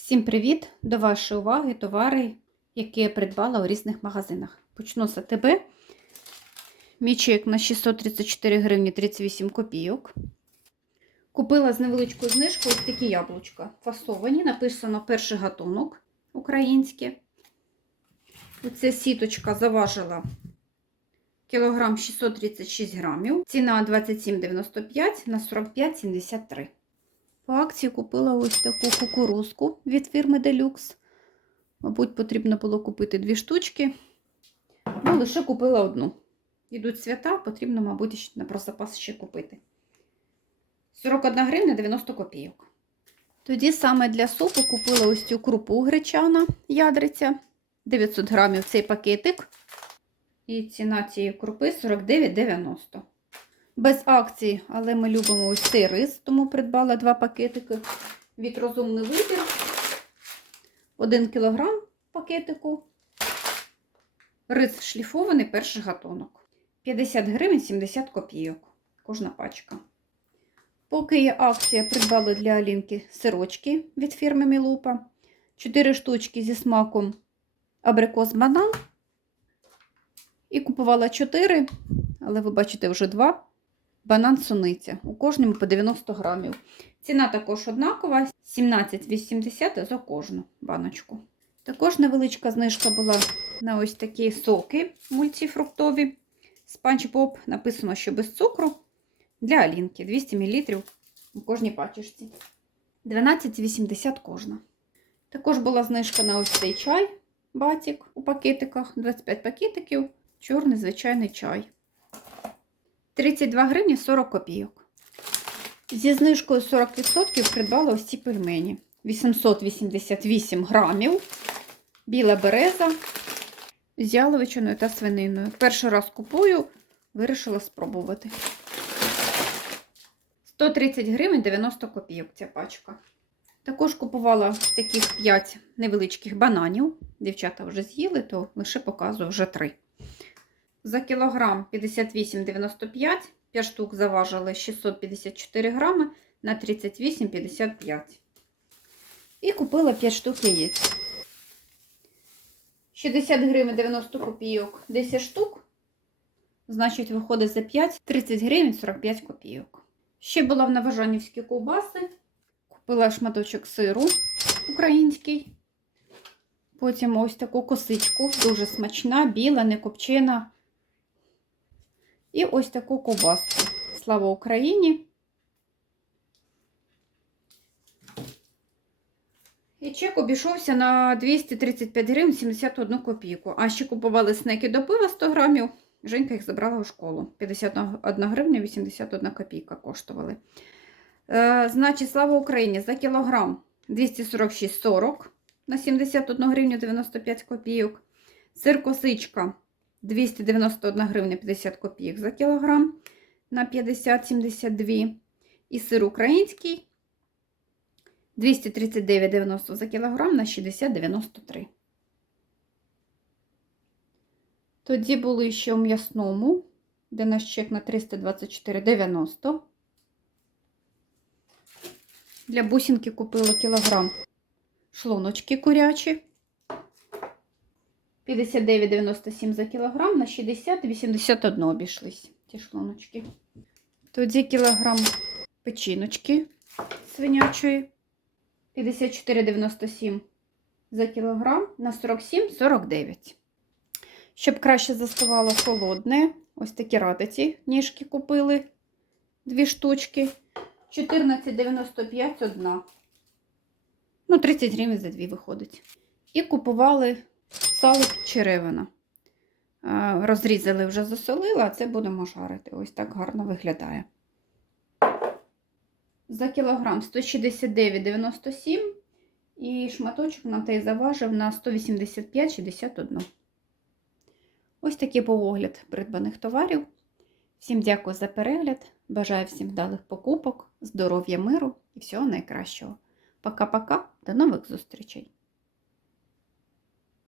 Всім привіт! До вашої уваги товари, які я придбала у різних магазинах. Почну з АТБ. Мій на 634 гривні 38 копійок. Купила з невеличкою знижкою ось такі яблучка. Фасовані, написано перший гатунок українське. Оця сіточка заважила кілограм 636 грамів. Ціна 27,95 на 45,73. По акції купила ось таку кукурузку від фірми Deluxe. Мабуть, потрібно було купити дві штучки. Ну, лише купила одну. Йдуть свята, потрібно, мабуть, на про запас ще купити. 41 гривня 90 копійок. Тоді саме для супу купила ось цю крупу гречана ядриця. 900 грамів цей пакетик. І ціна цієї крупи 49,90. Без акції, але ми любимо ось цей рис, тому придбала два пакетики від розумний вибір. 1 кілограм пакетику. Рис шліфований перший гатунок. 50 гривень 70 копійок. Кожна пачка. Поки є акція, придбала для Алінки сирочки від фірми Мілупа. 4 штучки зі смаком абрикос банан. І купувала 4, але ви бачите вже 2. Банан суниця. У кожному по 90 грамів. Ціна також однакова: 17,80 за кожну баночку. Також невеличка знижка була на ось такі соки мультифруктові. Спанч Боб написано, що без цукру. Для Алінки 200 мл у кожній пачечці. 12,80 кожна. Також була знижка на ось цей чай батік у пакетиках. 25 пакетиків. Чорний звичайний чай. 32 гривні 40 копійок. Зі знижкою 40% придбала ось ці пельмені. 888 грамів. Біла береза з яловичиною та свининою. Перший раз купую, вирішила спробувати. 130 гривень 90 копійок ця пачка. Також купувала таких 5 невеличких бананів. Дівчата вже з'їли, то лише показую вже 3. За кілограм 58,95, 5 штук заважили 654 грами на 38,55. І купила 5 штук яєць. 60 гривень 90 копійок 10 штук. Значить, виходить за 5 30 гривень 45 копійок. Ще була в Новожанівській ковбаси. Купила шматочок сиру український. Потім ось таку косичку, дуже смачна, біла, не копчена. І ось таку ковбаску. Слава Україні! І чек обійшовся на 235 гривень 71 копійку. А ще купували снеки до пива 100 грамів. Женька їх забрала у школу. 51 гривня 81 копійка коштували. Е, значить, слава Україні! За кілограм 246,40 на 71 гривню 95 копійок. Сир косичка 291 гривня 50 копійок за кілограм на 50-72. І сир український 239,90 за кілограм на 60,93. Тоді були ще у м'ясному, де наш чек на 324,90. Для бусинки купила кілограм шлуночки курячі. 59,97 за кілограм на 60,81 обійшлись ті шлуночки. Тоді кілограм печіночки свинячої. 54,97 за кілограм на 47,49. Щоб краще заставало холодне, ось такі радиці ніжки купили. Дві штучки. 14,95 одна. Ну, 30 гривень за дві виходить. І купували сало черевина. Розрізали, вже засолила, а це будемо жарити. Ось так гарно виглядає. За кілограм 169,97 і шматочок нам той заважив на 185,61. Ось такий був огляд придбаних товарів. Всім дякую за перегляд. Бажаю всім вдалих покупок, здоров'я, миру і всього найкращого. Пока-пока, до нових зустрічей!